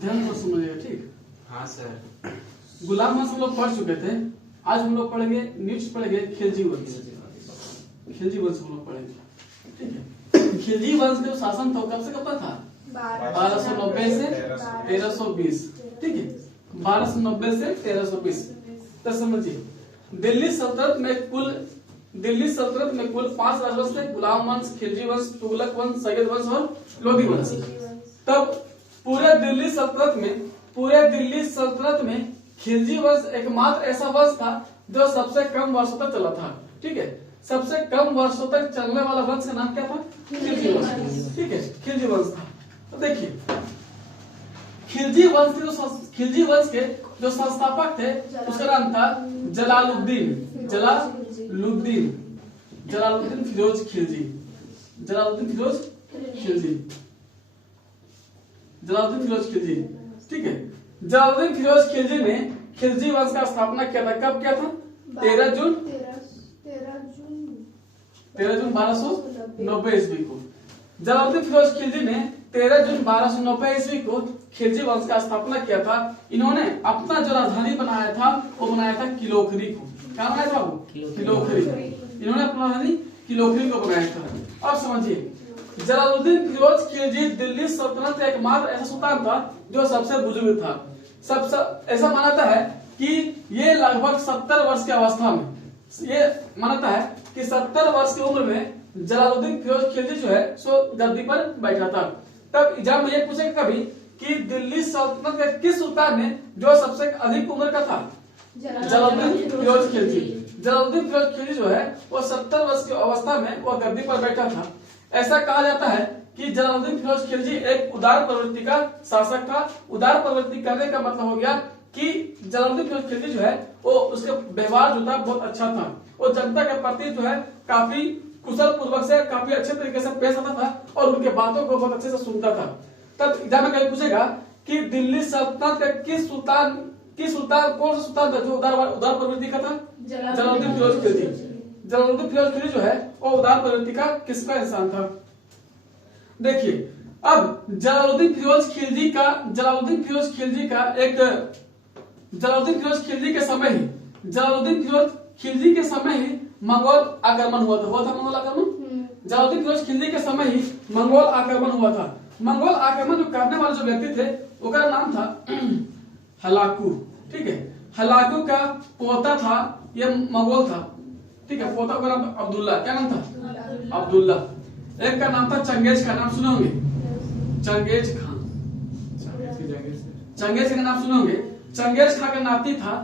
ध्यान से समझिएगा, ठीक। हाँ सर। गुलाम वंश हम लोग पढ़ चुके थे। आज हम लोग पढ़ेंगे न्यूज, पढ़ेंगे खिलजी वंश। खिलजी वंश हम लोग पढ़ेंगे, ठीक है। खिलजी वंश का शासन तो कब से कब तक था? 1290 से 1320, ठीक है। 1290 से 1320। तो समझिए, दिल्ली सल्तनत में कुल 5 राजवंश थे: गुलाम वंश, खिलजी वंश, तुगलक वंश, सैयद वंश और लोधी वंश। तब पूरे दिल्ली सल्तनत में खिलजी वंश एकमात्र ऐसा वंश था जो सबसे कम वर्षों तक चला था, ठीक है। सबसे कम वर्षों तक चलने वाला वंश का नाम क्या था? खिलजी वंश, ठीक है। खिलजी वंश था। तो देखिए, खिलजी वंश के जो संस्थापक थे उसका नाम था जलालुद्दीन फिरोज खिलजी। ठीक है। जलालुद्दीन फिरोज खिलजी ने खिलजी वंश का स्थापना किया था। कब किया था? 13 जून 1290 ईस्वी को। जलालुद्दीन फिरोज खिलजी ने 13 जून 1290 ईस्वी को खिलजी वंश का स्थापना किया था। इन्होंने अपना जो राजधानी बनाया था वो बनाया था किलोखरी को। क्या बनाया था वो? किलोखरी। इन्होंने अपना राजधानी किलोखरी को बनाया था। अब समझिए, जलालुद्दीन फिरोज खिलजी दिल्ली सल्तनत का एकमात्र ऐसा सुल्तान था जो सबसे बुजुर्ग था। सबसे ऐसा मानता है कि ये लगभग 70 वर्ष की अवस्था में, ये मानता है कि 70 वर्ष की उम्र में जलालुद्दीन फिरोज खिलजी जो है सो गद्दी पर बैठा था। तब एग्जाम में ये पूछेगा कभी कि दिल्ली सल्तनत के किस सुल्तान ने जो सबसे अधिक उम्र का था? जलालुद्दीन फिरोज खिलजी। जलालुद्दीन फिरोज खिलजी जो है वो 70 वर्ष की अवस्था में वो गद्दी पर बैठा था। ऐसा कहा जाता है कि जलालुद्दीन फिरोज खिलजी एक उदार प्रवृत्ति का शासक था। उदार प्रवृत्ति करने का मतलब हो गया कि जलालुद्दीन फिरोज खिलजी जो है वो उसके व्यवहार जो था बहुत अच्छा था। वो जनता के प्रति जो है काफी कुशल पूर्वक से, काफी अच्छे तरीके से पेश आता था और उनके बातों को बहुत अच्छे से सुनता था। तब एग्जाम में कभी पूछेगा कि दिल्ली सल्तनत का कौन सा सुल्तान था जो उदार प्रवृत्ति का था? जलालुद्दीन फिरोज खिलजी। जलालुद्दीन फिरोज खिलजी जो है वो उदार प्रवृत्ति का किसका इंसान था? देखिए, अब जलालुद्दीन फिरोज खिलजी के समय ही मंगोल आक्रमण हुआ था। मंगोल आक्रमण। जलालुद्दीन फिरोज खिलजी के समय ही मंगोल आक्रमण हुआ था। मंगोल आक्रमण जो करने वाले जो व्यक्ति थे उनका नाम था हलाकू, ठीक है। हलाकू का पोता था, ये मंगोल था, ठीक है। पोता का नाम अब्दुल्ला। क्या नाम था? अब्दुल्ला। एक का नाम था चंगेज का नाम सुने होंगे, चंगेज खान। चंगेज का नाम सुने होंगे। चंगेज खान का नाती था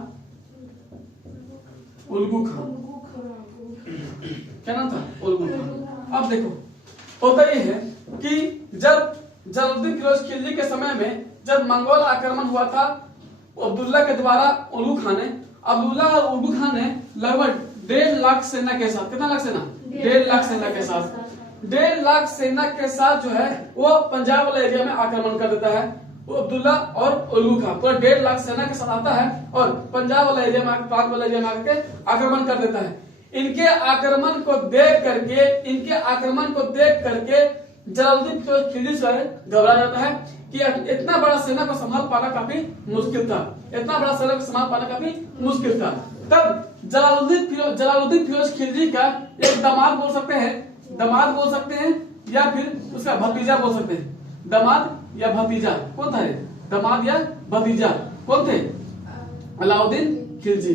उल्गू खान। क्या नाम था? उल्गू खान। अब देखो, होता ये है कि जब जलालुद्दीन फिरोज खिलजी के समय में जब मंगोल आक्रमण हुआ था अब्दुल्ला के द्वारा, अब्दुल्ला और उल्गू खान ने लगभग 1.5 लाख सेना के साथ, कितना लाख सेना? 1.5 लाख सेना के साथ, 1.5 लाख सेना के साथ जो है वो पंजाब वाले एरिया में आक्रमण कर देता है। वो अब्दुल्ला और उल्गू खान पूरा 1.5 लाख सेना के साथ आता है और पंजाब वाला एरिया में, प्रांत वाला एरिया में आकर आक्रमण कर देता है। इनके आक्रमण को देख करके जलालुद्दीन फिरोज खिलजी जो है घबरा जाता है कि इतना बड़ा सेना को संभाल पाना काफी मुश्किल था। तब जलालुद्दीन फिरोज खिलजी का एक दामाद बोल सकते हैं या फिर उसका भतीजा बोल सकते हैं। दामाद या भतीजा कौन था? दामाद या भतीजा कौन थे? अलाउद्दीन खिलजी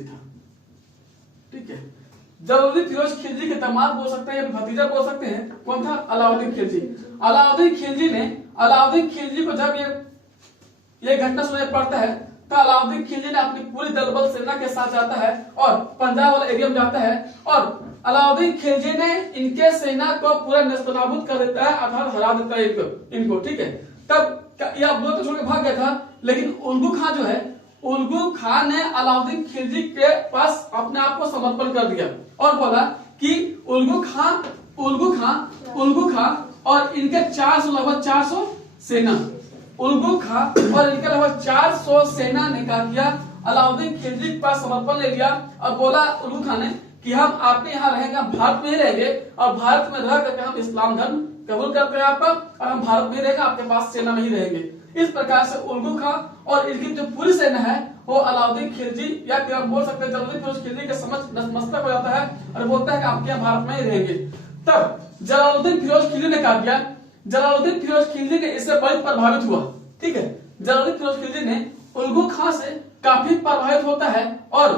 था, ठीक है। जलालुद्दीन फिरोज खिलजी के दामाद बोल सकते हैं या भतीजा बोल सकते हैं। कौन था? अलाउद्दीन खिलजी। अलाउद्दीन खिलजी को जब ये घटना सुनाई पड़ता है तो अलाउद्दीन खिलजी ने अपनी पूरी दलबल सेना के साथ जाता है और पंजाब वाला एरिया में जाता है और अलाउद्दीन खिलजी ने इनके सेना को पूरा नेस्तनाबूद कर देता है, अर्थात हरा देता है इनको, ठीक है। तब ये अब्दुल्ला तो छोड़ के भाग गया था, लेकिन उल्गू खान जो है, उल्गू खान ने अलाउद्दीन खिलजी के पास अपने आप को समर्पण कर दिया और बोला कि उल्गू खान और इनके लगभग 400 सेना, उल्गू खान और इनके लगभग 400 सेना ने क्या किया? अलाउद्दीन खिलजी के पास समर्पण ले लिया और बोला उल्गू खान ने कि हम आपके यहाँ रहेंगे, हम भारत में ही रहेंगे और भारत में रह करके हम इस्लाम धर्म कबूल करते हैं आपका, और हम भारत में ही रहेंगे, आपके पास सेना में ही रहेंगे। इस प्रकार से उल्गू खां और इनकी जो पूरी सेना है वो अलाउद्दीन खिलजी या फिर हम बोल सकते हैं जलालुद्दीन फिरोज खिलजी के समझ नतमस्तक हो जाता है और बोलता है कि आपके यहाँ भारत में ही रहेंगे। तब जलालुद्दीन फिरोज खिलजी ने कहा किया, जलालुद्दीन फिरोज खिलजी ने इससे बहुत प्रभावित हुआ। ठीक है, जलालुद्दीन फिरोज खिलजी ने उल्गू खां से काफी प्रभावित होता है और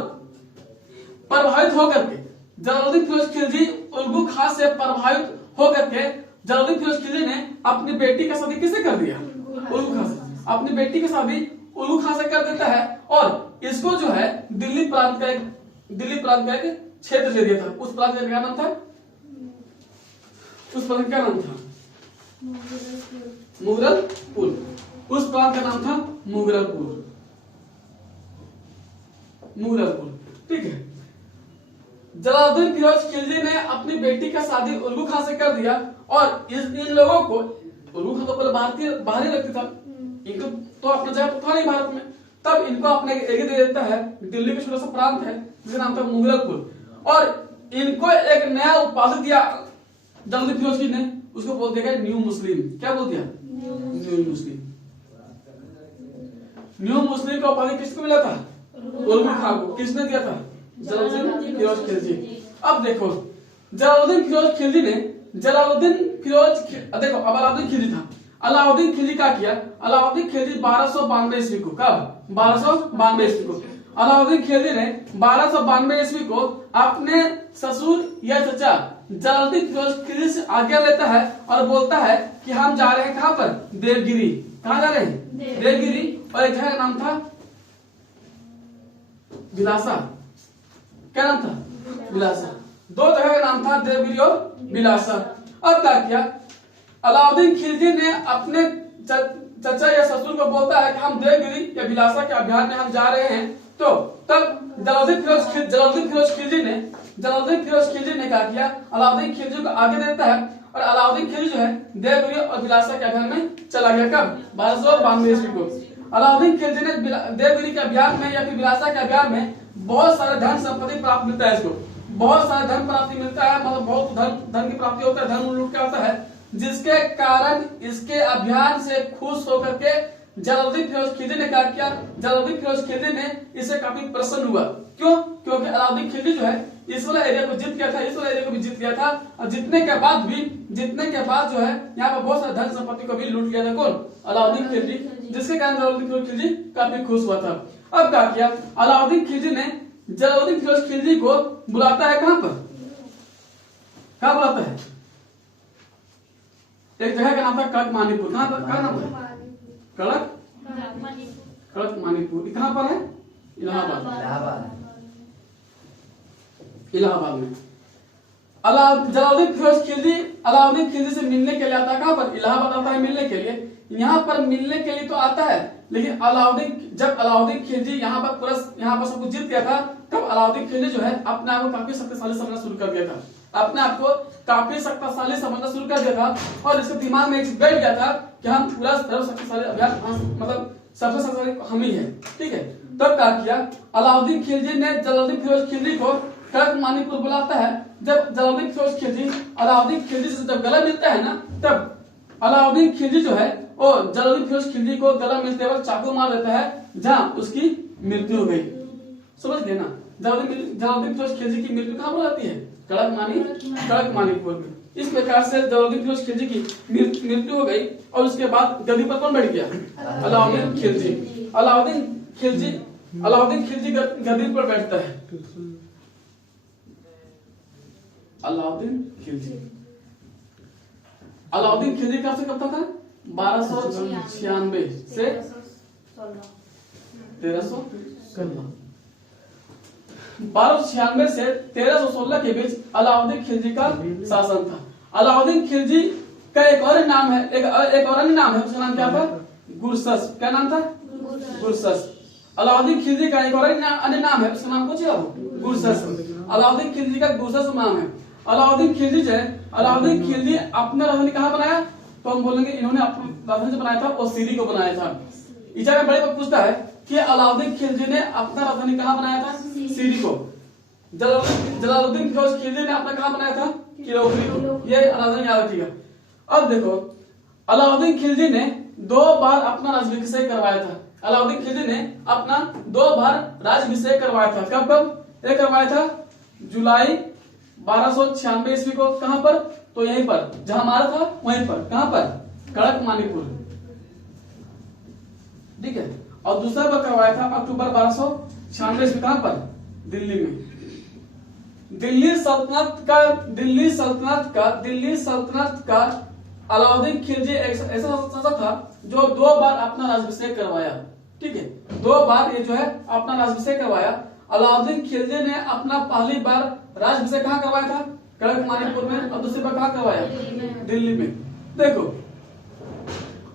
प्रभावित होकर के जलालुद्दीन फिरोज खिलजी उल्गू खां से प्रभावित होकर के जलालुद्दीन फिरोज खिलजी ने अपनी बेटी का शादी किससे कर दिया? उल्गू खां से। अपनी बेटी की शादी उल्गू खां से कर देता है और इसको जो है दिल्ली प्रांत का एक क्षेत्र दे दिया था। उस प्रांत का क्या नाम था? उस प्रांत का क्या नाम था? मुगलपुर। उस प्रांत का नाम था मुगलपुर। ठीक है, जलालुद्दीन फिरोज खिलजी ने अपनी बेटी का शादी उल्गू खां से कर दिया और इन लोगों को, उल्गू खां तो पहले बाहरी व्यक्ति था, इनको तो अपना जगह तो था नहीं भारत में, तब इनको अपने एरिया दे देता है, दिल्ली का छोटा सा प्रांत है जिसका नाम था मुगलपुर, और इनको एक नया उपाधि दिया जलालुद्दीन फिरोज खिलजी ने, उसको बोल दिया न्यू मुस्लिम। क्या बोल दिया? न्यू मुस्लिम। न्यू मुस्लिम का उपाधि किसको मिला था? उल्गू खां को। किसने दिया था? जलालुद्दीन फिरोज खिलजी। अब देखो जलालुद्दीन फिरोज खिलजी ने देखो अब अलाउद्दीन खिलजी था, अलाउद्दीन खिलजी क्या किया? अलाउद्दीन खिलजी 1292 ईस्वी को, कब? 1292 ईस्वी को अलाउद्दीन खिलजी ने 1292 ईस्वी को अपने ससुर या चचा जलालुद्दीन फिरोज खिलजी से आज्ञा लेता है और बोलता है कि हम जा रहे हैं कहां पर? देवगिरी। कहां जा रहे हैं? देवगिरी। और एक जगह का नाम था बिलासा। क्या नाम था? बिलासा। दो जगह का नाम था, देवगिरी और बिलासा। अब क्या किया? अलाउद्दीन खिलजी ने अपने चचा या ससुर को बोलता है कि हम देवगिरी या बिलासा के अभियान में हम जा रहे हैं। तो तब जलालुद्दीन फिरोज खिलजी ने क्या किया? अलाउद्दीन खिलजी को आगे देता है और अलाउद्दीन खिलजी जो है देवगिरी और बिलासा के अभियान में चला गया। कब? 1292 ईस्वी को। अलाउद्दीन खिलजी ने देवगिरी के अभियान में या फिर बिलासा के अभियान में बहुत सारे धन संपत्ति प्राप्त मिलता है, इसको बहुत सारा धन प्राप्ति मिलता है, मतलब बहुत धन की प्राप्ति होता है, धन लूट के आता है, जिसके कारण इसके अभियान से खुश होकर के जलालुद्दीन फिरोज खिलजी ने क्या किया? जलालुद्दीन फिरोज खिलजी ने इससे काफी प्रसन्न हुआ। क्यों? क्योंकि अलाउद्दीन खिलजी जो है इस वाला एरिया को जीत गया था, इस वाला एरिया को भी जीत गया था, और जीतने के बाद जो है यहाँ पर बहुत सारे धन संपत्ति को भी लूट लिया था। कौन? अलाउद्दीन खिलजी, जिसके कारण जलालुद्दीन फिरोज खिलजी काफी खुश हुआ था। अब क्या किया? अलाउद्दीन खिलजी ने जलालुद्दीन फिरोज खिलजी को बुलाता है कहां पर? कहां बुलाता है? एक जगह का नाम था कड़क मानीपुर। कहां पर? क्या नाम है? कड़क मानीपुर। कहां पर है? इलाहाबाद में। जलालुद्दीन फिरोज खिलजी अलाउद्दीन खिलजी से मिलने के लिए आता है। कहां पर? इलाहाबाद आता है मिलने के लिए। यहाँ पर मिलने के लिए तो आता है, लेकिन जब अलाउद्दीन खिलजी यहाँ पर सब कुछ जीत गया था, तब अलाउद्दीन खिलजी जो है अपने आप को काफी शक्तिशाली समझना शुरू कर दिया था। अपने आप को काफी शक्तिशाली समझना शुरू कर दिया था और इसके दिमाग में एक चीज बैठ गया था कि हम पूरा शक्तिशाली अभियान, मतलब सबसे शक्तिशाली हम ही है। ठीक है, तब क्या किया? अलाउद्दीन खिलजी ने जलालुद्दीन फिरोज खिलजी को कड़क मानीपुर बुलाता है। जब जलालुद्दीन फिरोज खिलजी अलाउद्दीन खिलजी से जब गला मिलता है ना, तब अलाउद्दीन खिलजी जो है वो जलालुद्दीन फिरोज खिलजी को गला मिलते वक्त चाकू मार देता है, जहां उसकी मृत्यु हो गई। समझ गए ना? जलालुद्दीन फिरोज खिलजी की मृत्यु कहां हो जाती है? कड़क मानीपुर में। इस प्रकार से जलालुद्दीन फिरोज खिलजी की मृत्यु हो गई और उसके बाद गद्दी पर कौन बैठ गया? अलाउद्दीन खिलजी। अलाउद्दीन खिलजी गद्दी पर बैठता है। अलाउद्दीन खिलजी कब से करता था? 1296 से 1316। 1296 से 1316 के बीच अलाउद्दीन खिलजी का शासन था। अलाउद्दीन खिलजी का एक और नाम है, एक और अन्य नाम है, उसका नाम क्या था? गुरशस। क्या नाम था? गुरशस। अलाउद्दीन खिलजी का एक और अन्य नाम है, उसका नाम पूछिए आप। गुरशस। अलाउद्दीन खिलजी का गुरशस नाम है। अलाउद्दीन खिलजी जो है, अलाउद्दीन खिलजी अपना राजधानी कहाँ बनाया? तो हम बोलेंगे इन्होंने अपनी राजधानी जो बनाया था वो सीरी को बनाया था। इजारा बड़े वक्त पूछता है कि अलाउद्दीन खिलजी ने अपना राजधानी कहाँ बनाया था? सीरी को। जलालुद्दीन फिरोज खिलजी ने अपना कहां बनाया था? किलोखरी को। ये राजधानी याद रखिएगा। अब देखो अलाउद्दीन खिलजी ने 2 बार अपना राज्याभिषेक करवाया था। अलाउद्दीन खिलजी ने अपना 2 बार राज्याभिषेक करवाया था। कब कब ये करवाया था? जुलाई 1296 ईस्वी को। कहां पर? तो यहीं पर जहां मारा था वहीं पर। कहां पर? कड़कमानिपुर, ठीक है। और दूसरा बार करवाया था अक्टूबर 1296 ईस्वी। कहां पर? दिल्ली में। दिल्ली सल्तनत का अलाउद्दीन खिलजी ऐसा शासक था जो 2 बार अपना राज्याभिषेक करवाया, ठीक है। 2 बार ये जो है अपना राज्याभिषेक करवाया। अलाउद्दीन खिलजी ने अपना पहली बार राज्याभिषेक कहां करवाया था? कड़कमानिपुर में। और दूसरी बार कहां करवाया? दिल्ली में। देखो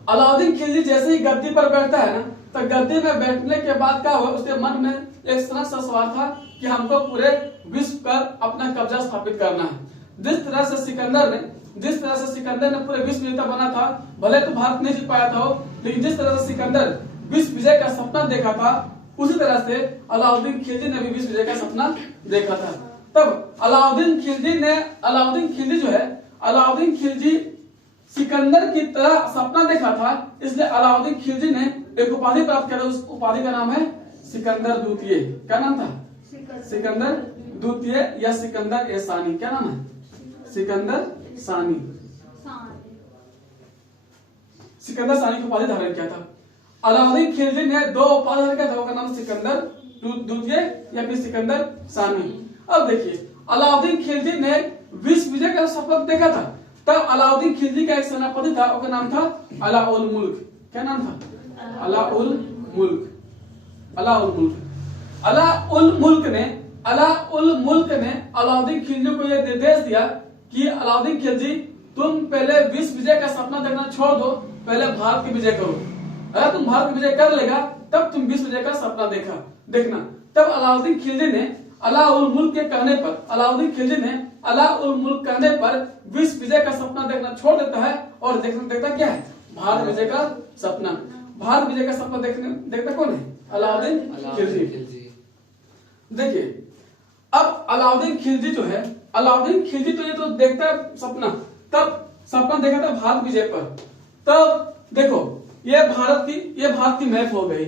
अलाउद्दीन खिलजी जैसे ही गद्दी पर बैठता है ना, तो गद्दी में बैठने के बाद क्या हुआ? उसके मन में एक सनक सा सवाल था कि हमको पूरे विश्व पर अपना कब्जा स्थापित करना है। जिस तरह से सिकंदर ने पूरे विश्व विजेता बना था, भले तो भारत नहीं जीत पाया था वो, लेकिन जिस तरह से सिकंदर विश्व विजय का सपना देखा था, उसी तरह से अलाउद्दीन खिलजी ने भी विश्व विजय का सपना देखा था। तब अलाउद्दीन खिलजी सिकंदर की तरह सपना देखा था, इसलिए अलाउद्दीन खिलजी ने एक उपाधि प्राप्त किया। उस उपाधि का नाम है सिकंदर द्वितीय। क्या नाम था? सिकंदर द्वितीय या सिकंदर ए सानी। क्या नाम है? सिकंदर सानी। सिकंदर सानी की उपाधि धारण किया था। अलाउद्दीन खिलजी ने 2 उपाधि धारण किया था, उनका नाम सिकंदर द्वितीय या फिर सिकंदर सानी। अब देखिए अलाउद्दीन खिलजी ने विश्व विजय का सपना देखा था। तब अलाउद्दीन खिलजी का एक सेनापति था, उसका नाम था अलाउल मुल्क। क्या नाम था? अलाउल मुल्क। अलाउल मुल्क ने अलाउद्दीन खिलजी को यह निर्देश दिया कि अलाउद्दीन खिलजी तुम पहले विश्व विजय का सपना देखना छोड़ दो, पहले भारत की विजय करो। अगर तुम भारत की विजय कर लेगा तब तुम विश्व विजय का सपना देखना। तब अलाउद्दीन खिलजी ने अलाउल मुल्क के कहने पर विश्व विजय का सपना देखना छोड़ देता है और देखता क्या है? भारत विजय का सपना। भारत विजय का सपना देखता कौन है? अलाउद्दीन खिलजी। देखिए अब अलाउद्दीन खिलजी जो है, अलाउद्दीन खिलजी तो ये तो देखता है सपना, तब सपना देखा था भारत विजय पर। तब देखो ये भारत की मैप हो गई।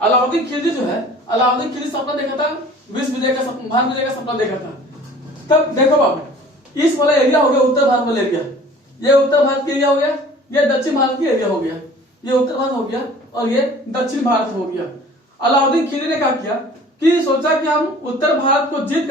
अलाउद्दीन खिलजी जो है, अलाउद्दीन खिलजी सपना देखा था विश्व विजय का सपना, भारत विजय का सपना देखा था। तब देखो बाबू इस वाला एरिया हो गया उत्तर भारत वाला एरिया, ये उत्तर भारत का एरिया हो गया, ये दक्षिण भारत की एरिया हो गया, ये उत्तर भारत हो गया और ये दक्षिण भारत हो गया। अलाउद्दीन खिलजी ने क्या किया कि सोचा कि हम उत्तर भारत को जीत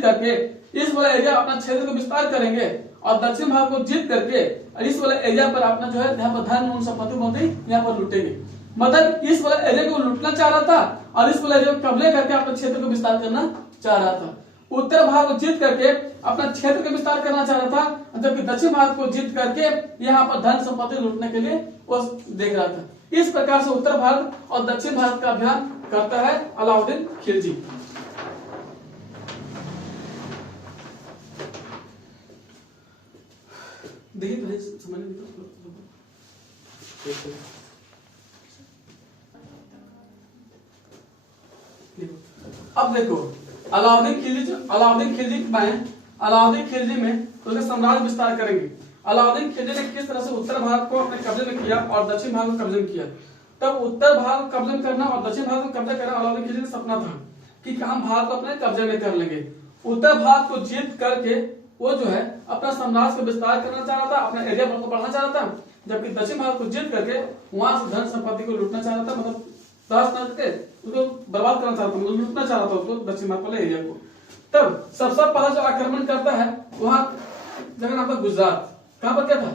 करके इस वाला एरिया अपना क्षेत्र को विस्तार करेंगे और दक्षिण भारत को जीत करके इस वाले एरिया पर अपना जो है यहाँ पर धन संपत्ति यहाँ पर लूटेंगे। मतलब इस वाले एरिया को लूटना चाह रहा था और इस वाले एरिया को कब्जे करके अपने क्षेत्र को विस्तार करना चाह रहा था। उत्तर भारत को जीत करके अपना क्षेत्र का विस्तार करना चाह रहा था, जबकि दक्षिण भारत को जीत करके यहाँ पर धन संपत्ति लूटने के लिए वो देख रहा था। इस प्रकार से उत्तर भारत और दक्षिण भारत का अभियान करता है अलाउद्दीन खिलजी। देखिए समझ अब देखो अलाउद्दीन खिलजी में तो साम्राज्य विस्तार करेंगे। अलाउद्दीन खिलजी ने किस तरह से उत्तर भारत को अपने कब्जे में किया और दक्षिण भारत को कब्जे में किया। तब उत्तर भारत को कब्जे में करना और दक्षिण भारत को कब्जा करना अलाउद्दीन खिलजी का सपना था कि हम भारत को अपने कब्जे में कर लेंगे। उत्तर भारत को जीत करके वो जो है अपना साम्राज्य को विस्तार करना चाह रहा था, अपना एरिया को बढ़ाना चाह रहा था, जबकि दक्षिण भारत को जीत करके वहां से धन संपत्ति को लूटना चाह रहा था, मतलब उसको बर्बाद करना चाह रहा था, मतलब लूटना चाह रहा था उसको दक्षिण भारत वाले एरिया को। तब सबसे पहला जो आक्रमण करता है वहां जगह नाम था गुजरात। कहां पर क्या था?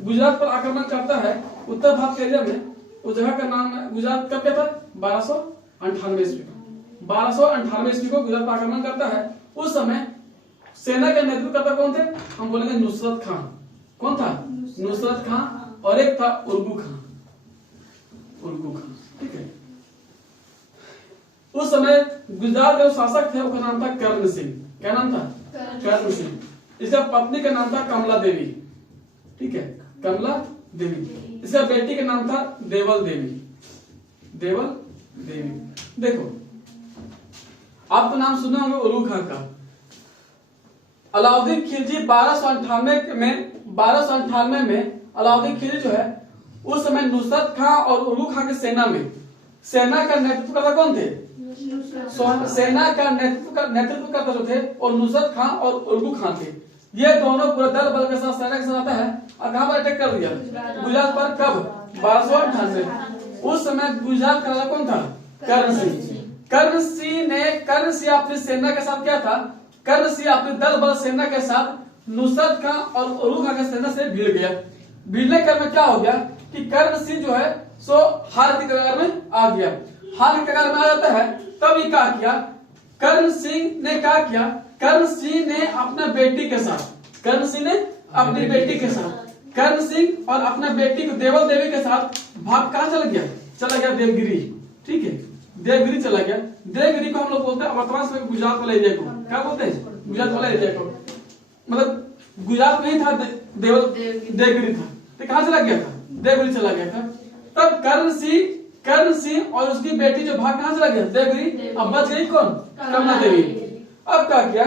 गुजरात पर आक्रमण करता है उत्तर भारत के एरिया में। उस जगह का नाम है गुजरात। कब क्या था? 1298 ईस्वी को। 1298 ईस्वी को गुजरात पर आक्रमण करता है। उस समय सेना का नेतृत्व करता कौन थे? हम बोलेंगे नुसरत खान। कौन था? नुसरत खान। और एक था उर्गू खान। ठीक है। उस समय गुजरात के शासक थे, उसका नाम था कर्ण सिंह। क्या नाम था? कर्ण सिंह। इसका पत्नी का नाम था कमला देवी। ठीक है, कमला देवी। इसका बेटी का नाम था देवल देवी। देवल देवी। देखो आप तो नाम सुने होंगे उलू खां का। अलाउद्दीन खिलजी 1298 में अलाउद्दीन खिलजी जो है उस समय नुसरत खां और उलू खां की सेना का नेतृत्व करता कौन थे? सेना का नेतृत्व करता जो थे और नुसरत खां और उलू खां थे। ये दोनों पूरे दल बल के साथ सेना के साथ आता है और कहां पर अटैक कर दिया? गुजरात पर। कब? 1298। उस समय गुजरात का राजा कौन था? कर्ण सिंह। कर्ण सिंह अपनी सेना के साथ क्या था? कर्ण सिंह अपनी दल बल सेना के साथ नुसरत खां और उलू खां की सेना से भिड़ गया। भिड़ने क्रम में क्या हो गया कि कर्ण सिंह जो है सो हार की कगार में आ गया। हार की कगार में आ जाता है तब ये क्या किया? कर्ण सिंह ने कर्ण सिंह ने अपनी बेटी के साथ कर्ण सिंह और अपना बेटी को देवल देवी के साथ भाग कहां चला गया? देवगिरी। ठीक है, देवगिरी चला गया। देवगिरी को हम लोग बोलते हैं वर्तमान समय गुजरात वाला एरिया को क्या बोलते हैं? गुजरात वाला एरिया को। मतलब गुजरात में ही था देवगिरी था, तो कहां चला गया था? देवगिरी चला गया था। तब कर्ण सिंह और उसकी बेटी जो भाग कहां चला गया? देवगिरी। अब बच गई कौन? कमला देवी। अब क्या किया?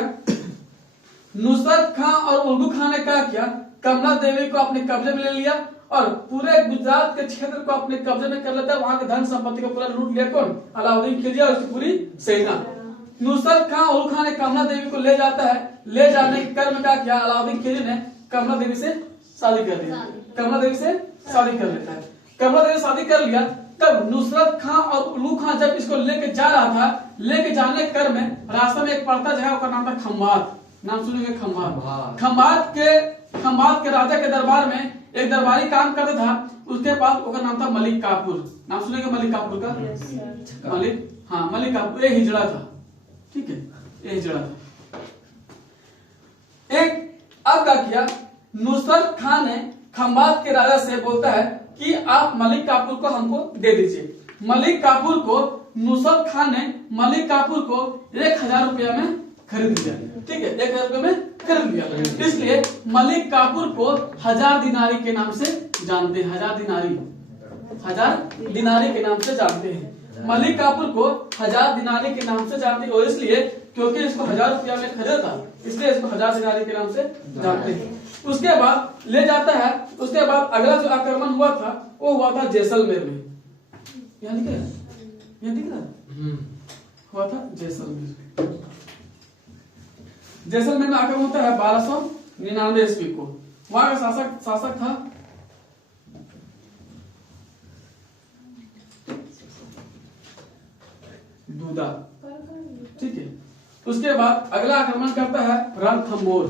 नुसरत खां और उलू खां ने क्या किया? कमला देवी को अपने कब्जे में ले लिया और पूरे गुजरात के क्षेत्र को अपने कब्जे में कर लेता है। वहां के धन संपत्ति को पूरा लूट लिया कौन? अलाउद्दीन खिलजी और उसकी पूरी सेना। नुसरत खां उलू खां ने कमला देवी को ले जाता है। ले जाने के क्रम में क्या किया? अलाउद्दीन खिलजी ने कमला देवी से शादी कर लिया। कमला देवी से शादी कर लेता है। कमला देवी शादी कर लिया। तब नुसरत खां और उलू खां जब इसको लेके जा रहा था, लेके जाने के क्रम में रास्ते में एक पड़ता जगह उसका नाम था खंभात। नाम सुनेंगे? खंभात के राजा के दरबार में एक दरबारी काम करता था। उसके पास उसका नाम था मलिक काफूर। नाम सुनेंगे मलिक काफूर का? मलिक काफूर। ये हिजड़ा था। ठीक है, ये हिजड़ा था। अब क्या किया? नुसरत खां ने खंभात के राजा से बोलता है कि आप मलिक काफूर को हमको दे दीजिए। मलिक काफूर को नुसरत खां ने मलिक काफूर को 1000 रुपया में खरीद लिया। ठीक है, 1000 रुपये में खरीद लिया। इसलिए मलिक काफूर को 1000 दिनारी के नाम से जानते हैं। 1000 दिनारी के नाम से जानते हैं। मलिक काफूर को 1000 दिनारी के नाम से जानते हैं और इसलिए क्योंकि इसको 1000 रुपया में खरीदा था इसलिए इसको 1000 दिनारी के नाम से जानते हैं। उसके बाद ले जाता है। उसके बाद अगला जो आक्रमण हुआ था वो हुआ था जैसलमेर में। यहाँ दिख रहा हुआ था जैसलमेर। जैसलमेर में आक्रमण होता है 1299 ईस्वी को। वहां का शासक था दूदा। ठीक है, उसके बाद अगला आक्रमण करता है रणथंबोर।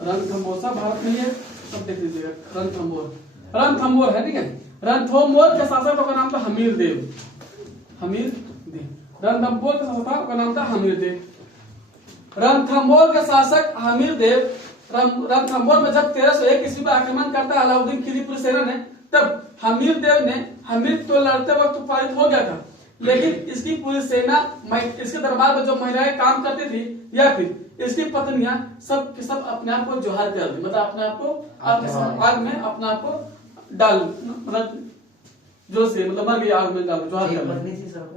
सब भारत में है, सब देख लीजिएगा। रणथंबोर है। ठीक है, रणथंबोर के शासक का नाम था हमीर देव। रणथंबोर के शासक का नाम था हमीर देव। रणथंबोर के शासक हमीर देव रणथंबोर में जब 1301 ईस्वी में आक्रमण करता है अलाउद्दीन खिलजी पूरी सेना ने, तब हमीर तो लड़ते वक्त पराजित हो गया था। लेकिन इसकी पूरी सेना, इसके दरबार में जो महिलाएं काम करती थी या फिर इसकी पत्नियां सब अपने आप को जोहार कर दी। मतलब अपने आप को आग में अपने आप को डाल जो से मतलब मर गई आग में डाल जोहार कर दी।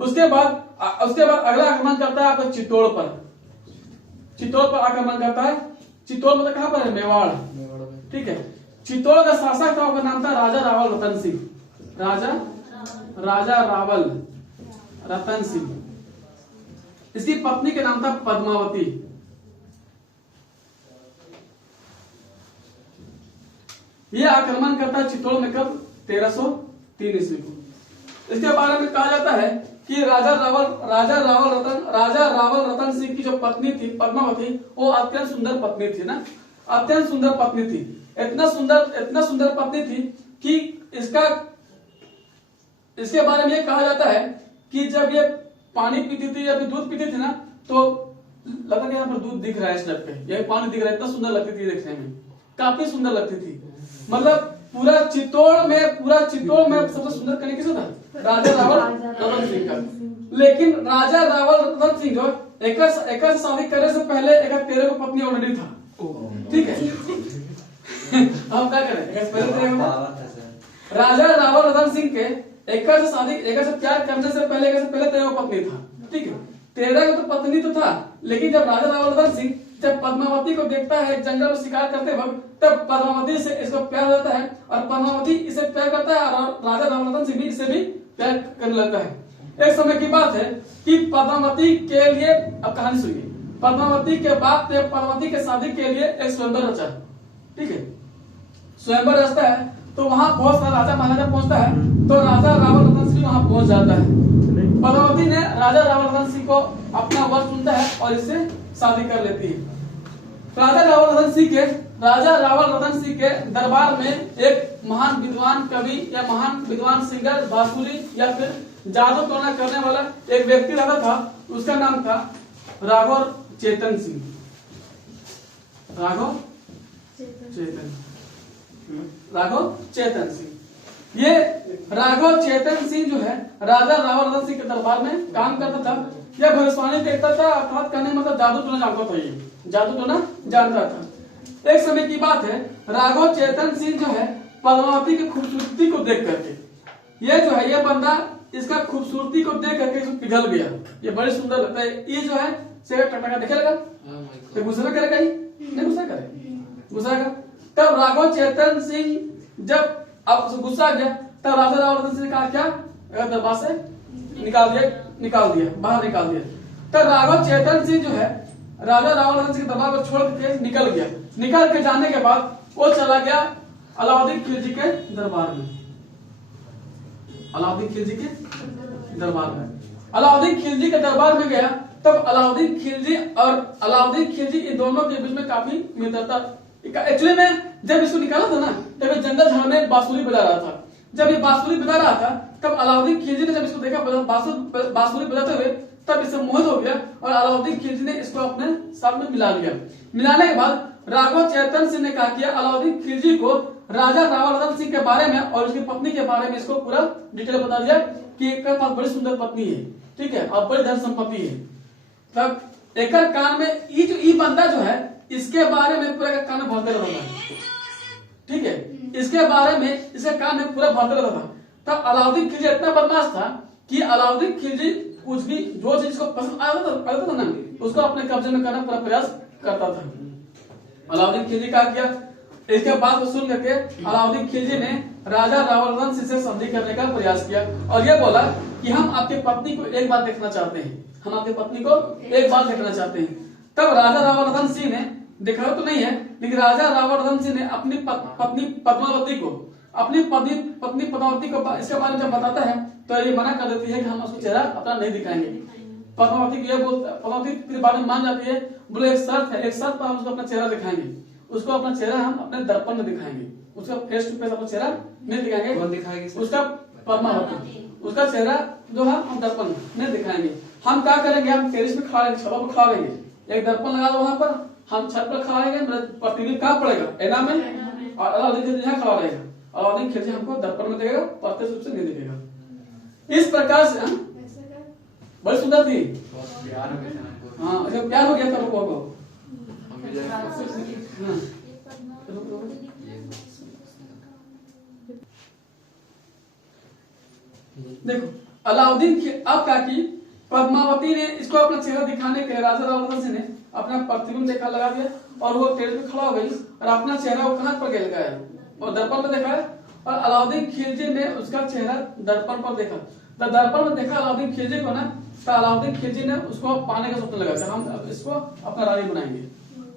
उसके बाद अगला आक्रमण करता है आपका चित्तौड़ पर आक्रमण करता है। चित्तौड़ मतलब कहां पर है? मेवाड़। ठीक है, चित्तौड़ का शासक था, उसका नाम था राजा रावल रतन सिंह। राजा रावल रतन सिंह। इसकी पत्नी के नाम था पद्मावती। यह आक्रमण करता है चित्तौड़ में कब? 1303 ईस्वी को। इसके बारे में कहा जाता है कि राजा रावल रतन सिंह की जो पत्नी थी पद्मावती, वो अत्यंत सुंदर पत्नी थी ना। अत्यंत सुंदर पत्नी थी। इतना सुंदर पत्नी थी कि इसके बारे में कहा जाता है कि जब ये पानी पीती थी या फिर दूध पीती थी ना, तो लगता है यहाँ पर दूध दिख रहा है, इस टाइप पे यही पानी दिख रहा है। इतना सुंदर लगती थी देखने में, काफी सुंदर लगती थी। मतलब पूरा चित्तौड़ में सबसे सुंदर कन्या किसका था? राजा रावल रतन सिंह का। लेकिन राजा रावल रतन सिंह जो एक शादी करने से पहले एक 13 को पत्नी ऑलरेडी था। ठीक है, हम क्या करें, राजा रावल रतन सिंह के एकर से प्यार करने से पहले तेरह पत्नी था। ठीक है, 13 का तो पत्नी तो था, लेकिन जब राजा रावल रतन सिंह जब पद्मावती को देखता है जंगल में शिकार करते वक्त, तब पद्मावती से इसको प्यार होता है और पद्मावती इसे प्यार करता है और राजा रावल रतन सिंह भी इसे भी प्यार करने लगता है। एक समय की बात है कि पद्मावती के लिए, अब कहानी सुनिए, पद्मावती के बाप ने पद्मावती के शादी के लिए एक स्वयंवर रचा। ठीक है, स्वयंवर रचता है तो वहां बहुत सारा राजा महाराजा पहुंचता है, तो राजा रावल रतन सिंह वहां पहुंच जाता है। पद्मावती ने राजा रावल रतन सिंह को अपना वर चुनता है और इससे शादी कर लेती है। राजा रावल रतन सिंह के दरबार में एक महान विद्वान कवि या महान विद्वान सिंगर, बांसुरी या फिर जादू टोना करने वाला एक व्यक्ति रहता था। उसका नाम था राघव चेतन सिंह। राघव चेतन सिंह। ये राघव चेतन सिंह जो है राजा रावल रतन सिंह के दरबार में काम करता था। यह भविष्यवाणी देखता था, अर्थात करने मतलब जादू टोना जानता था, ये जादू टोना जानता था। एक समय की बात है, राघव चेतन सिंह जो है पद्मावती की खूबसूरती को देख करके, ये जो है ये बंदा इसका खूबसूरती को देख करके पिघल गया। ये बड़ी सुंदर लगता है, ये जो है शेर टकटका देखे लगा, तो गुस्सा करेगा ही नहीं, गुस्सा करेगा। तब राघव चेतन सिंह जब अब गुस्सा गया, तब राजा रावल रतन सिंह ने कहा क्या, दरबार से निकाल दिया, बाहर निकाल दिया। तब राघव चेतन सिंह जो है राजा रावल रतन सिंह के दरबार को छोड़ के निकल गया। निकल के जाने के बाद वो चला गया अलाउद्दीन खिलजी के दरबार में। अलाउद्दीन खिलजी के दरबार में गया। तब अलाउद्दीन खिलजी इन दोनों के बीच में काफी मित्रता। एक्चुअली में जब इसको निकाला था ना, तब ये जंगल झाड़ में बांसुरी बजा रहा था। जब ये बांसुरी बजा रहा था, तब अलाउद्दीन खिलजी ने जब इसको देखा बांसुरी बजाते हुए, तब इससे मोहित हो गया और अलाउद्दीन खिलजी ने इसको अपने साथ में मिला लिया। मिलाने के बाद राघव चेतन सिंह ने कहा कि अलाउद्दीन खिलजी को राजा रावल रतन सिंह के बारे में और उसकी पत्नी के बारे में इसको पूरा डिटेल बता दिया कि एक पास बड़ी सुंदर पत्नी है, ठीक है, और बड़ी धन संपत्ति है। तब एक कान में ये जो ई बंदा जो है इसके बारे में पूरा कान में भरते रहता था। ठीक है, इसके बारे में इसके कान में पूरा भरते रहता था। तब अलाउद्दीन खिलजी इतना बदमाश था कि अलाउद्दीन खिलजी कुछ भी जो चीज को पसंद आता था ना, उसको अपने कब्जे में करने का प्रयास करता था। अलाउद्दीन खिलजी क्या किया, इसके बात को सुन करके अलाउद्दीन खिलजी ने राजा रावल रतन सिंह से संधि करने का प्रयास किया और यह बोला कि हम आपकी पत्नी को एक बार देखना चाहते हैं, हम आपकी पत्नी को एक बार देखना चाहते हैं। तब राजा रावल रतन सिंह ने, देखा तो नहीं है, लेकिन राजा रावल रतन सिंह ने अपनी पत्नी पद्मावती को इसके बारे में जब बताता है तो ये मना कर देती है कि हम उसको चेहरा अपना नहीं दिखाएंगे। पद्मावती को ये पद्मावती के बारे में मान जाती है, बोले एक शर्त पर हम उसको अपना चेहरा दिखाएंगे, उसको अपना चेहरा हम अपने दर्पण में दिखाएंगे, उसका फेस टू फेस अपना चेहरा नहीं दिखाएंगे। कौन दिखाएंगे? उसका पद्मावती, उसका चेहरा जो है हम दर्पण में दिखाएंगे। हम क्या करेंगे, हम टेरिस में खड़ा रहेंगे, छतों पर खड़ा रहेंगे, एक दर्पण लगा दो वहां पर, हम छत पर खड़ा रहेंगे, प्रतिबिंब कहाँ पड़ेगा, ऐना में, और अलाउद्दीन खिलजी यहाँ खड़ा रहेगा। अलाउद्दीन खिलजी हमको दर्पण में देखेगा, प्रत्यक्ष रूप से नहीं दिखेगा। इस प्रकार से बड़ी सुंदर थी। हाँ, जब प्यार हो गया था लोगों को। देखो अलाउद्दीन अब क्या की, पद्मावती ने इसको अपना चेहरा दिखाने के लिए राजा रावल रतन सिंह ने अपना प्रतिबिंब देखा लगा दिया और वो टेरिस में खड़ा हो गई और अपना चेहरा वो कहां पर लगाया और दर्पण में देखा है। और अलाउद्दीन खिलजी ने उसका चेहरा दर्पण पर देखा। तो दर्पण में देखा अलाउद्दीन खिलजी को ना, तो अलाउद्दीन खिलजी ने उसको पाने का सोचने लगा, हम इसको अपना रानी बनाएंगे।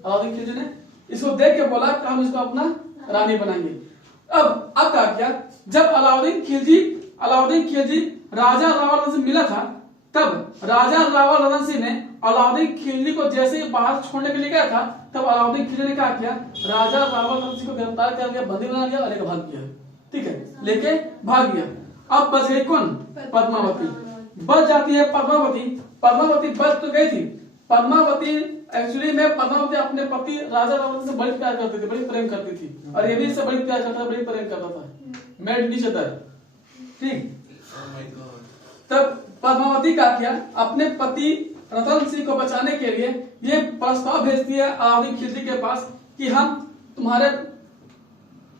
अलाउद्दीन खिलजी ने इसको देख के बोला कि हम इसको अपना रानी बनाएंगे। अब क्या किया, जब अलाउद्दीन खिलजी राजा रावल रतन सिंह मिला था, तब राजा रावल रतन सिंह ने अलाउद्दीन खिलजी को जैसे ही बाहर छोड़ने के लिए गया था, तब अलाउद्दीन खिलजी ने क्या किया, राजा रावल रतन सिंह को गिरफ्तार करके बंदी बना लिया और लेकर भाग गया। ठीक है, लेके भाग गया। अब बच गई कौन, पद्मावती। बच जाती है पद्मावती बच तो गई थी। पद्मावती एक्चुअली में पद्मावती अपने पति राजा रावल से बड़ी प्यार करती थी, बड़ी प्रेम करती थी, और ये भी इससे बड़ी प्यार करता था, बड़ी प्रेम करता था, मेड ईच अदर। ठीक, तब पद्मावती क्या किया, अपने पति रतन सिंह को बचाने के लिए ये प्रस्ताव भेजती है अलाउद्दीन खिलजी के पास कि हम तुम्हारे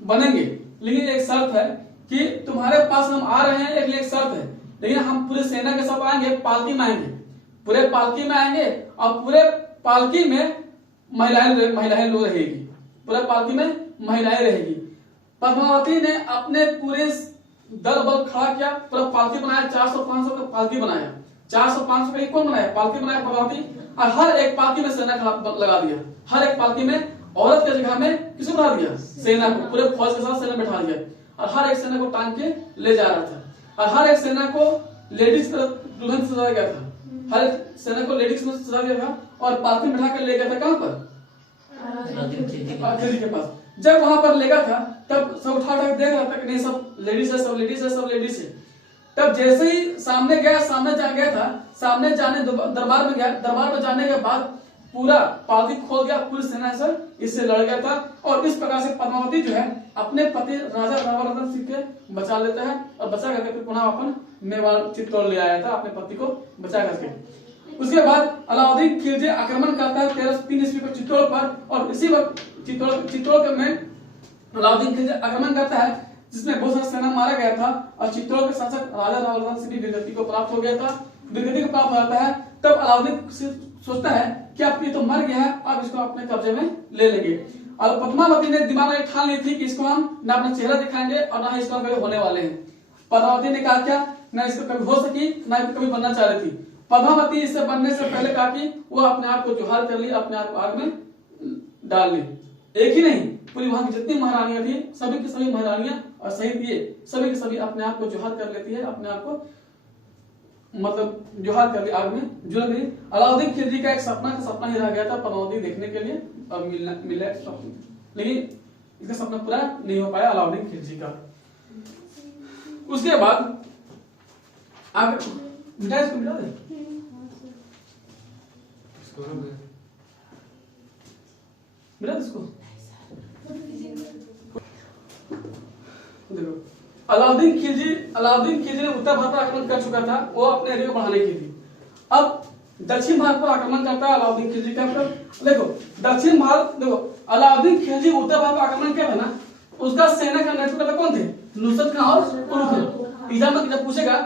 बनेंगे, लेकिन एक शर्त है कि तुम्हारे पास हम आ रहे हैं, एक शर्त है, लेकिन हम पूरे सेना के साथ आएंगे, पालकी में आएंगे, पूरे पालकी में आएंगे और पूरे पालकी में महिलाएं लोग रहेगी, पूरे पालकी में महिलाएं रहेगी। पद्मावती ने अपने पूरे दल बल खड़ा किया, पूरा पालकी बनाया, 400-500 का पालकी बनाया, 400-500 का कौन बनाया? पालकी बनाया पद्मावती, और हर एक पालकी में सेना लगा दिया, हर एक पालकी में औरत के जगह में किसको बढ़ा दिया? सेना को, पूरे फौज के साथ सेना बैठा दिया, और हर एक सेना को टांग के ले जा रहा था, और हर एक सेना को लेडीज दुल्हन सजाया गया था, हर एक सेना को लेडीज में सजाया गया था, और पालकी में बैठा कर ले गया था कहां पर? खिलजी के पास। जब वहां पर लेगा था तब सब उठा उठा देख रहा था कि नहीं सब लेडीज है, सब लेडीज है, सब लेडीज है। तब जैसे ही सामने गया, सामने जा गया था, सामने जाने दरबार में गया, दरबार में जाने के बाद पूरा पालकी खोल गया, पूरी सेना से इससे लड़ गया था, और इस प्रकार से पद्मावती जो है अपने पति राजा रावण रतन सिंह के बचा लेता है, और बचा करके फिर पुनः अपन मेवाड़ चित्तौड़ ले आया था अपने पति को बचा करके। उसके बाद अलाउद्दीन खिलजी आक्रमण करता है 1303 ईस्वी को चित्तौड़ पर, और इसी वक्त चित्तौड़ में अलाउद्दीन खिलजी आक्रमण करता है, जिसमें बहुत सारा सेना मारा गया था, और चित्तौड़ के शासक राजा रावण रतन सिंह वीरगति को प्राप्त हो गया था, वीरगति को प्राप्त हो जाता है। तब अलाउद्दीन सोचता है कि अब ये तो मर गया है, अब इसको अपने कब्जे में ले लेंगे। और पद्मावती ने दिमाग में ठान ली थी कि इसको हम ना अपना चेहरा दिखाएंगे और ना इसको कभी होने वाले हैं। पद्मावती ने कहा क्या, ना इसको कभी हो सकी, ना कभी बनना चाह रही थी। पद्मावती इससे बनने से पहले कहा कि वो अपने आप को जोहार कर ली, अपने आप को आग में डाल ली। एक ही नहीं, पूरी वहां की जितनी महारानियां थी, सभी की सभी महारानियां और शहीद ये सभी की सभी अपने आप को जोहार कर लेती है, अपने आप को मतलब जोहार कर ली, आग में जुड़ गई। अलाउद्दीन खिलजी का एक सपना ही रह गया था पद्मावती देखने के लिए और मिले, लेकिन इसका सपना पूरा नहीं हो पाया अलाउद्दीन खिलजी का। उसके बाद आगे मिटा इसको, मिटा दे मिटा इसको। देखो अलाउद्दीन खिलजी ने उत्तर भारत पर आक्रमण कर चुका था, वो अपने एरिया को बढ़ाने के लिए। अब दक्षिण भारत पर आक्रमण करता है अलाउद्दीन खिलजी का। देखो दक्षिण भारत, देखो अलाउद्दीन खिलजी उत्तर भारत पर आक्रमण किया था ना, उसका सेना का नेतृत्व करता कौन थे? नुसरत खान और उलुग खान। एग्जाम में जब पूछेगा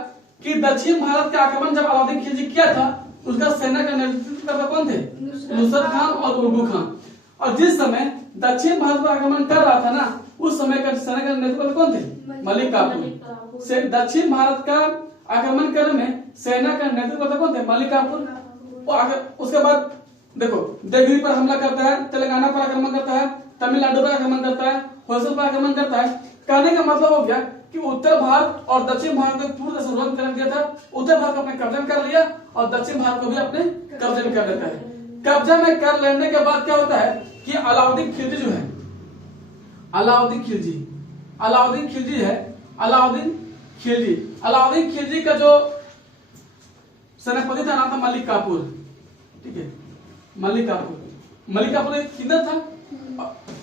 कि दक्षिण भारत के आक्रमण जब अलाउद्दीन खिलजी किया था, उसका सेना का नेतृत्व करता कौन थे? नुसरत खान और उलुग खान। और जिस समय दक्षिण भारत पर आक्रमण कर रहा था ना, उस समय का सेना का नेतृत्व कौन थे? मलिक काफूर। से दक्षिण भारत का आक्रमण करने में सेना का नेतृत्व करता कौन थे? मलिक काफूर। उसके बाद देखो देवगिरी पर हमला करता है, तेलंगाना पर आक्रमण करता है, तमिलनाडु पर आक्रमण करता है, होलसेल पर आक्रमण करता है। कहने का मतलब हो गया कि उत्तर भारत और दक्षिण भारत को पूर्ण संरक्षण कर दिया था। उत्तर भारत को अपने कब्जे में कर लिया और दक्षिण भारत को भी अपने कब्जे में कर लेता है। कब्जा में कर लेने के बाद क्या होता है कि अलाउद्दीन खिलजी जो है, अलाउद्दीन खिलजी का जो सेनापति था नाम था मलिक काफूर। ठीक है, मलिक काफूर किधर था?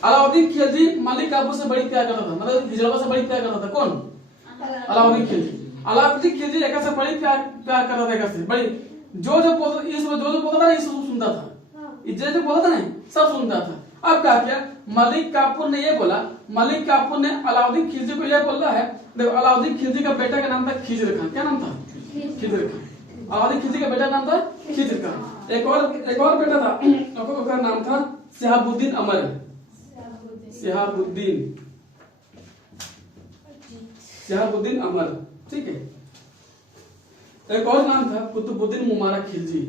अलाउद्दीन खिलजी मलिक काफूर से बड़ी प्यार करता था, मतलब हिजड़वा से बड़ी प्यार करता था। कौन? अलाउद्दीन खिलजी एक से बड़ी प्यार करता था, एक से बड़ी जो बोलता था ये सब सुनता था, जो बोलता था नहीं सब सुनता था। अब क्या किया मलिक काफूर ने? ये बोला मलिक काफूर ने अलाउद्दीन खिलजी को यह बोला है, देखो अलाउद्दीन खिलजी का बेटा का नाम था खिजर खान। क्या नाम था? खिजर खान। अलाउद्दीन खिलजी का बेटा नाम था खिजर खान। एक और बेटा था, उसका नाम था शहाबुद्दीन अमर। शहाबुद्दीन अमर। ठीक है। एक और नाम था कुतुबुद्दीन मुबारक खिलजी।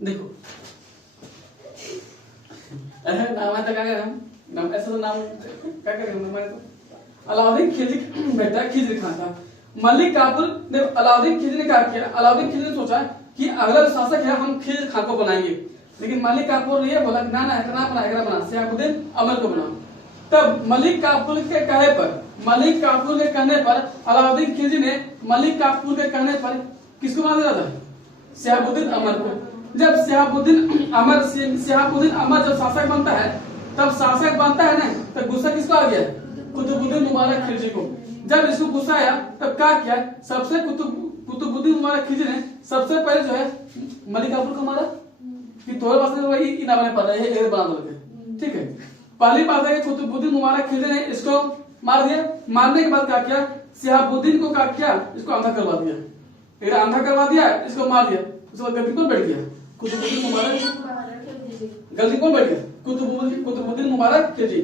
देखो नाम है तो क्या करें हम, नाम ऐसा तो नाम क्या करें हमारे तो। अलाउद्दीन खिलजी बेटा खिजर खान था। मलिक काफूर ने अलाउद्दीन खिलजी ने क्या किया? अलाउद्दीन खिलजी ने सोचा कि अगला जो शासक है हम खिजर खान को बनाएंगे, लेकिन मलिक काफूर ने यह बोला ना ना इतना बना शहाबुद्दीन अमर को बनाओ। तब मलिक काफूर के कहने पर अलाउद्दीन खिलजी ने मलिक काफूर के कहने पर किसको बना दिया था? शहाबुद्दीन अमर को। जब शहाबुद्दीन अमर जब शासक बनता है, तब शासक बनता है ना, तो गुस्सा किसको आ गया? कुतुबुद्दीन मुबारक खिलजी को। जब इसको गुस्सा आया तब क्या किया? सबसे कुतुबुद्दीन मुबारक खिलजी ने सबसे पहले जो है मलिक काफूर को मारा कि तोहरे पास वही इनाम पर रहे हैं बना दो। ठीक है, पहली बात है कि कुतुबुद्दीन मुबारक खिलजी ने इसको मार दिया। मारने के बाद क्या किया, शिहाबुद्दीन को क्या किया, इसको अंधा करवा दिया। फिर अंधा करवा दिया, इसको मार दिया। उसके बाद गद्दी कौन बैठ गया, कुतुबुद्दीन मुबारक। गद्दी कौन बैठ गया, कुतुबुद्दीन मुबारक खिलजी।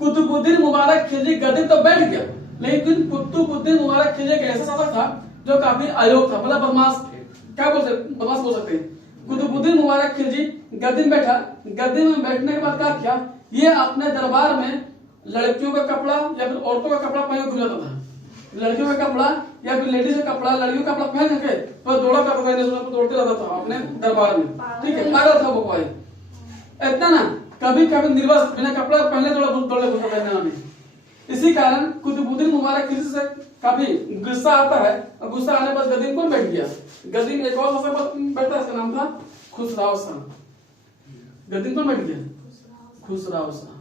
कुतुबुद्दीन मुबारक खिलजी गद्दी तो बैठ गया, लेकिन कुतुबुद्दीन मुबारक खिलजी एक ऐसा शासक था जो काफी अयोग्य था, मतलब बदमाश, क्या बोल सकते, बदमाश बोल सकते हैं। कुतुबुद्दीन मुबारक खिलजी गद्दी में बैठा। गद्दी में बैठने के बाद क्या किया, ये अपने दरबार में लड़कियों का कपड़ा या फिर औरतों का कपड़ा पहन के जाता था। लड़कियों का कपड़ा या फिर लेडीज का कपड़ा, लड़कियों का कपड़ा पहन के तो दौड़ा करता दौड़ते रहता था अपने दरबार में। ठीक है, पागल था वो कोई इतना ना, कभी कभी निर्वस्त्र बिना कपड़ा पहने दौड़े घुसता था। इसी कारण कुतुबुद्दीन मुबारक खिलजी से काफी गुस्सा आता है, और गुस्सा आने पर गद्दी में कौन बैठ गया, गद्दी में एक और शासक बैठा, इसका नाम था खुसराव शाह। गद्दी में कौन बैठ गया, खुसराव शाह।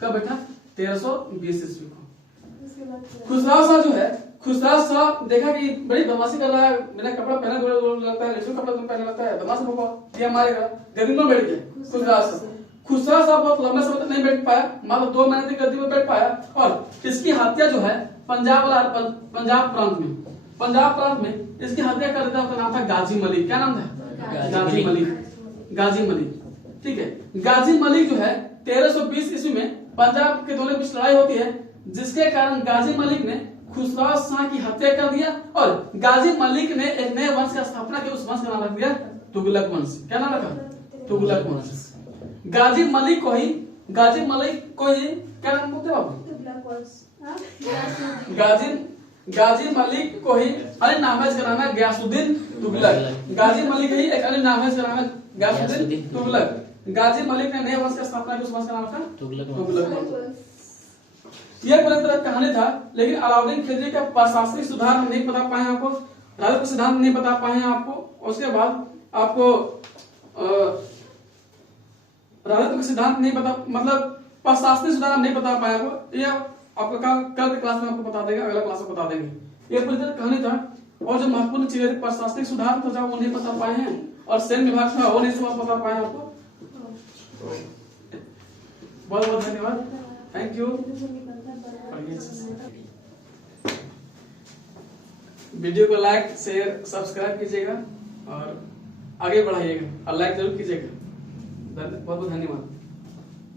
कब बैठा, 1320 ईस्वी को। खुसराव शाह जो है, खुसराव शाह देखा कि बड़ी बदमाशी कर रहा है, बिना कपड़ा पहने दौड़े लगता है, लेडीज कपड़ा पहने लगता है, बदमाश होगा, ये मारेगा। गद्दी में बैठ गया खुसराव शाह। खुसराव शाह बहुत लंबे समय तक नहीं बैठ पाया, मात्र 2 महीने तक गद्दी में बैठ पाया, और इसकी हत्या जो है पंजाब प्रांत में इसकी हत्या कर दिया। उसका नाम था गाजी मलिक। क्या नाम था, गाजी मलिक। ठीक है, गाजी मलिक जो है 1320 ईस्वी में पंजाब के दोनों बीच लड़ाई होती है, जिसके कारण गाजी मलिक ने खुसराव शाह की हत्या कर दिया, और गाजी मलिक ने एक नए वंश की स्थापना की। उस वंश का नाम रख दिया तुगलक वंश। क्या नाम रखा, तुगलक वंश। गाजी मलिक को ही क्या नाम बोलते हैं बाबू, गाजी मलिक को ही अन्य नाम है, इसका नाम है गयासुद्दीन तुगलक। गाजी मलिक ही एक अन्य नाम है, इसका नाम है गयासुद्दीन तुगलक। गाजी मलिक ने नए वंश की स्थापना की। उस वंश का नाम था तुगलक। यह पूरी तरह कहानी था, लेकिन अलाउद्दीन खिलजी का प्रशासनिक सुधार हम नहीं बता पाए आपको, राजपूत सिद्धांत नहीं बता पाए आपको। उसके बाद आपको राजत्व का सिद्धांत नहीं पता, मतलब प्रशासनिक सुधार हम नहीं बता पाए आपको। ये आपको कल के क्लास में आपको बता देंगे, अगला क्लास में बता देंगे। ये पूरी तरह कहानी था, और जो महत्वपूर्ण चीजें प्रशासनिक सुधार तो वो नहीं बता पाए हैं, और सैन्य विभाग था वो नहीं समझ बता पाए आपको। बहुत बहुत धन्यवाद, थैंक यू। वीडियो को लाइक शेयर सब्सक्राइब कीजिएगा और आगे बढ़ाइएगा, और लाइक जरूर कीजिएगा। बहुत बहुत धन्यवाद।